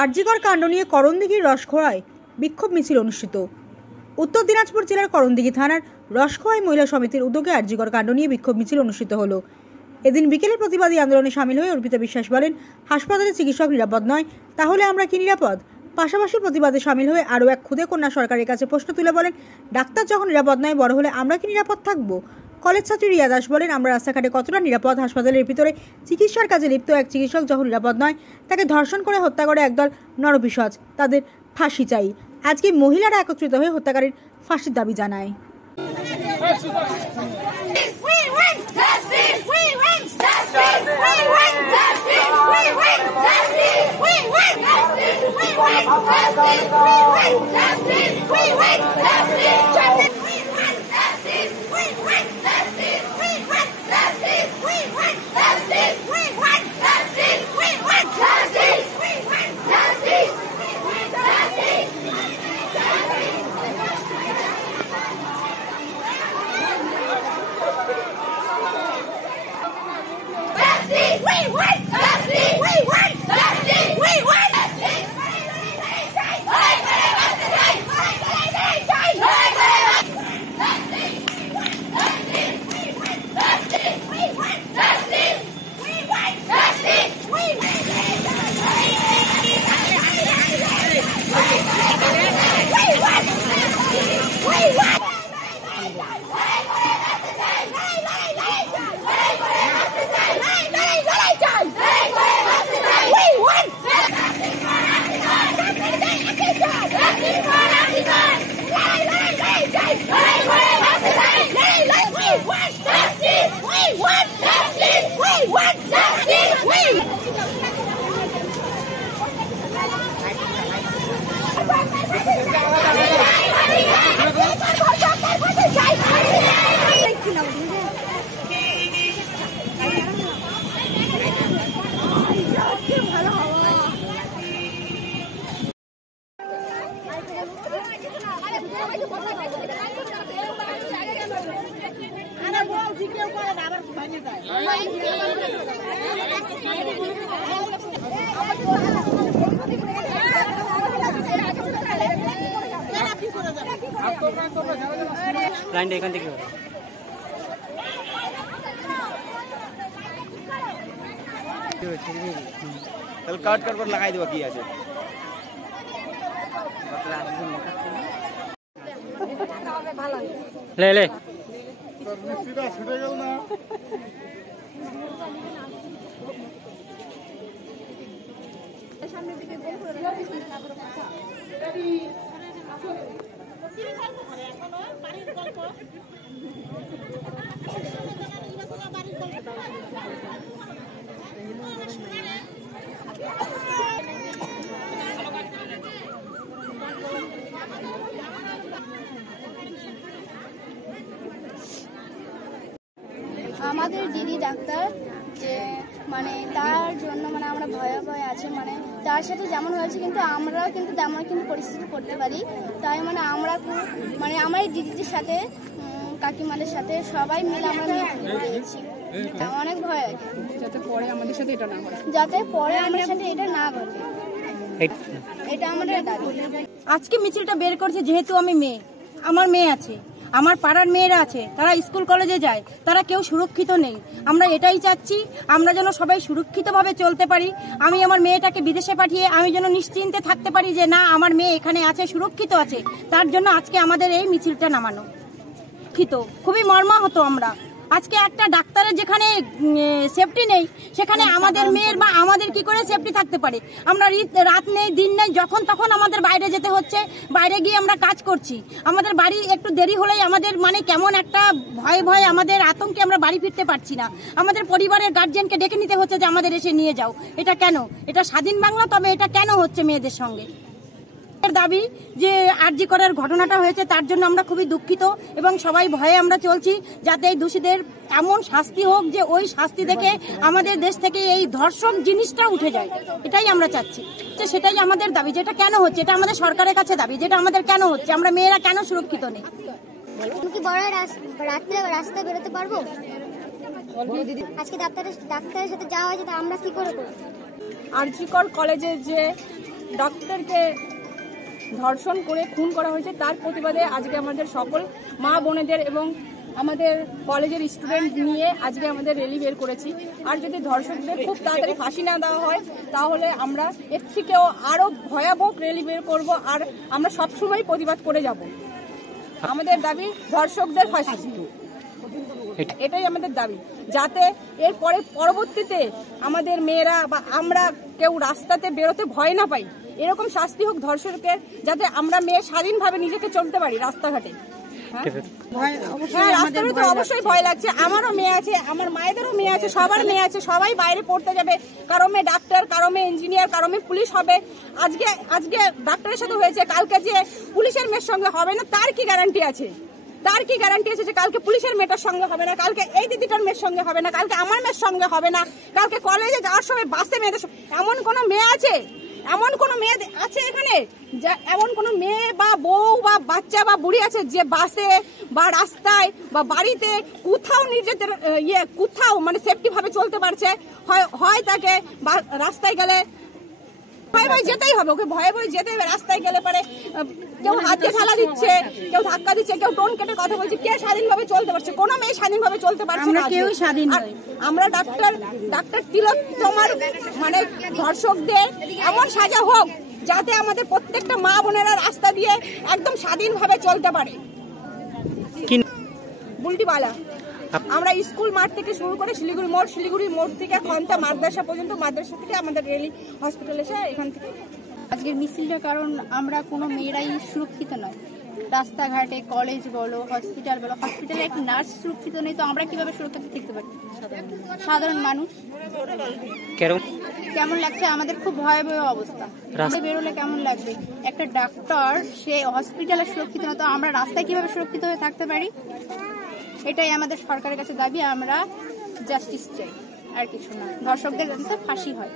আরজিকর কাণ্ড নিয়ে করণদিঘির রসখোয়ায় বিক্ষোভ মিছিল অনুষ্ঠিত। উত্তর দিনাজপুর জেলার করণদিঘি থানার রসখোয়াই মহিলা সমিতির উদ্যোগে আরজিকর কাণ্ড নিয়ে বিক্ষোভ মিছিল অনুষ্ঠিত হলো। এদিন বিকেলে প্রতিবাদী আন্দোলনে সামিল হয়ে অর্পিতা বিশ্বাস বলেন, হাসপাতালে চিকিৎসক নিরাপদ নয়, তাহলে আমরা কি নিরাপদ? পাশাপাশি প্রতিবাদে সামিল হয়ে আরও এক খুদে কন্যা সরকারের কাছে প্রশ্ন তুলে বলেন, ডাক্তার যখন নিরাপদ নয়, বড় হলে আমরা কি নিরাপদ থাকবো? কলেজ ছাত্রী রিয়া দাস বলেন, আমরা রাস্তাঘাটে কতটা নিরাপদ? হাসপাতালের ভিতরে চিকিৎসার কাজে লিপ্ত এক চিকিৎসক যখন নিরাপদ নয়, তাকে ধর্ষণ করে হত্যা করে একদল নরপিশাচ, তাদের ফাঁসি চাই। আজকে মহিলারা একত্রিত হয়ে হত্যাকারীর ফাঁসির দাবি জানায়। লাইনটা এখান থেকে তাহলে কাট কাট করে লাগাই দেবো, কি আছে? লে লে ছুটে গেল না। আমাদের দিদি ডাক্তার, যে মানে তার জন্য মানে আমরা ভয়ে ভয়ে আছি, মানে তার সাথে যেমন হয়েছে কিন্তু আমরাও কিন্তু তেমন কিন্তু পরিস্থিতি করতে পারি। তাই মানে আমরা মানে আমার দিদিদের সাথে কাকিমাদের সাথে সবাই মিলে আমরা মিলেছি। অনেক ভয় আছে যাতে পরে আমাদের সাথে এটা না ঘটে, এটা আমাদের দাবি। আজকে মিছিলটা বের করছে যেহেতু আমি মেয়ে, আমার মেয়ে আছে, আমার পাড়ার মেয়েরা আছে, তারা স্কুল কলেজে যায়, তারা কেউ সুরক্ষিত নেই। আমরা এটাই চাচ্ছি, আমরা যেন সবাই সুরক্ষিতভাবে চলতে পারি। আমি আমার মেয়েটাকে বিদেশে পাঠিয়ে আমি যেন নিশ্চিন্তে থাকতে পারি যে না, আমার মেয়ে এখানে আছে, সুরক্ষিত আছে। তার জন্য আজকে আমাদের এই মিছিলটা নামানো। খুবই মর্মাহত আমরা। আজকে একটা ডাক্তারের যেখানে সেফটি নেই, সেখানে আমাদের মেয়ের বা আমাদের কি করে সেফটি থাকতে পারে? আমরা রাত নেই দিন নেই, যখন তখন আমাদের বাইরে যেতে হচ্ছে, বাইরে গিয়ে আমরা কাজ করছি। আমাদের বাড়ি একটু দেরি হলেই আমাদের মানে কেমন একটা ভয় আমাদের আতঙ্কে আমরা বাড়ি ফিরতে পারছি না। আমাদের পরিবারের গার্জিয়ানকে ডেকে নিতে হচ্ছে যে আমাদের এসে নিয়ে যাও। এটা কেন? এটা স্বাধীন বাংলা, তবে এটা কেন হচ্ছে মেয়েদের সঙ্গে? দাবি যে আরজি করার ঘটনাটা হয়েছে, তার জন্য আমরা খুবই দুঃখিত এবং সবাই ভয়ে আমরা চলছি, যাতে এই দোষীদের এমন শাস্তি হোক যে ওই শাস্তি দেখে আমাদের দেশ থেকে এই ধর্ষক জিনিসটা উঠে যায়। এটাই আমরা চাচ্ছি, যে সেটাই আমাদের দাবি। যেটা কেন হচ্ছে, এটা আমাদের সরকারের কাছে দাবি, যেটা আমাদের কেন হচ্ছে, আমরা মেয়েরা কেন সুরক্ষিত নেই। কি বড় রাত্রে রাস্তায় বেরোতে পারবো? আজকে ডাক্তারের সাথে যাওয়া হয়েছে, তা আমরা কি করে করবো? আরজিকর কলেজের যে ডক্টরকে ধর্ষণ করে খুন করা হয়েছে, তার প্রতিবাদে আজকে আমাদের সকল মা বোনেদের এবং আমাদের কলেজের স্টুডেন্ট নিয়ে আজকে আমাদের র্যালি বের করেছি। আর যদি ধর্ষকদের খুব তাড়াতাড়ি ফাঁসি না দেওয়া হয় তাহলে আমরা এর থেকেও আরো ভয়াবহ র্যালি বের করব, আর আমরা সবসময় প্রতিবাদ করে যাব। আমাদের দাবি ধর্ষকদের ফাঁসি, এটাই আমাদের দাবি, যাতে এরপরে পরবর্তীতে আমাদের মেয়েরা বা আমরা কেউ রাস্তাতে বেরোতে ভয় না পাই। এরকম শাস্তি হোক ধর্ষকের, যাতে আমরা মেয়ে স্বাধীনভাবে নিজেকে চলতে পারি রাস্তাঘাটে। রাস্তাঘাটে তো অবশ্যই ভয় লাগছে। আমারও মেয়ে আছে, আমার মায়েদেরও মেয়ে আছে, সবার মেয়ে আছে, সবাই বাইরে পড়তে যাবে। কারো মেয়ে ডাক্তার, কারো মেয়ে ইঞ্জিনিয়ার, কারো মেয়ে পুলিশ হবে। আজকে ডাক্তারের সাথে হয়েছে, কালকে যে পুলিশের মেয়ের সঙ্গে হবে না তার কি গ্যারান্টি আছে? তার কি গ্যারান্টি আছে যে কালকে পুলিশের মেয়েটার সঙ্গে হবে না, কালকে এই দিদিটার মেয়ের সঙ্গে হবে না, কালকে আমার মেয়ের সঙ্গে হবে না, কালকে কলেজে যাওয়ার সময় বাসে মেয়েদের এমন কোনো মেয়ে আছে? এমন কোনো মেয়ে আছে এখানে? এমন কোনো মেয়ে বা বউ বা বাচ্চা বা বুড়ি আছে যে বাসে বা রাস্তায় বা বাড়িতে কোথাও নিজেদের কোথাও মানে সেফটি ভাবে চলতে পারছে? হয় তাকে রাস্তায় গেলে ভয়ে ভয়ে যেতেই হবে, ওকে ভয়ে ভয়ে যেতে হবে। রাস্তায় গেলে পারে কেউ হাতে ঠেলা দিচ্ছে, কেউ ধাক্কা দিচ্ছে, কেউ টোন কেটে কথা বলছে। কে স্বাধীনভাবে চলতে পারছে? কোনো মেয়ে স্বাধীনভাবে চলতে পারছে না। আমরা ডাক্তার তিলোত্তমার মানে ধর্ষকদের এমন সাজা হোক যাতে আমাদের প্রত্যেকটা মা বোনেরা রাস্তা দিয়ে একদম স্বাধীনভাবে চলতে পারে। বুলটিবালা আমরা স্কুল মাঠ থেকে শুরু করে শিলিগুড়ি মোড় থেকে খন্তা মাদ্রাসা পর্যন্ত, মাদ্রাসা থেকে আমাদের রেলি হসপিটাল এসে এখান থেকে আজকের মিছিলটা, কারণ আমরা কোনো মেয়েরাই সুরক্ষিত নয়। রাস্তাঘাটে, কলেজ বলো, হসপিটাল বলো, হসপিটালে একটা নার্স সুরক্ষিত নেই, তো আমরা কিভাবে সুরক্ষিত থাকতে পারি? সাধারণ মানুষ কেমন লাগছে? আমাদের খুব ভয়াবহ অবস্থা। বেরোলে কেমন লাগবে? একটা ডাক্তার সে হসপিটালে সুরক্ষিত না, তো আমরা রাস্তায় কিভাবে সুরক্ষিত হয়ে থাকতে পারি? এটাই আমাদের সরকারের কাছে দাবি। আমরা জাস্টিস চাই, আর কিছু না। ধর্ষকদের যাতে ফাঁসি হয়।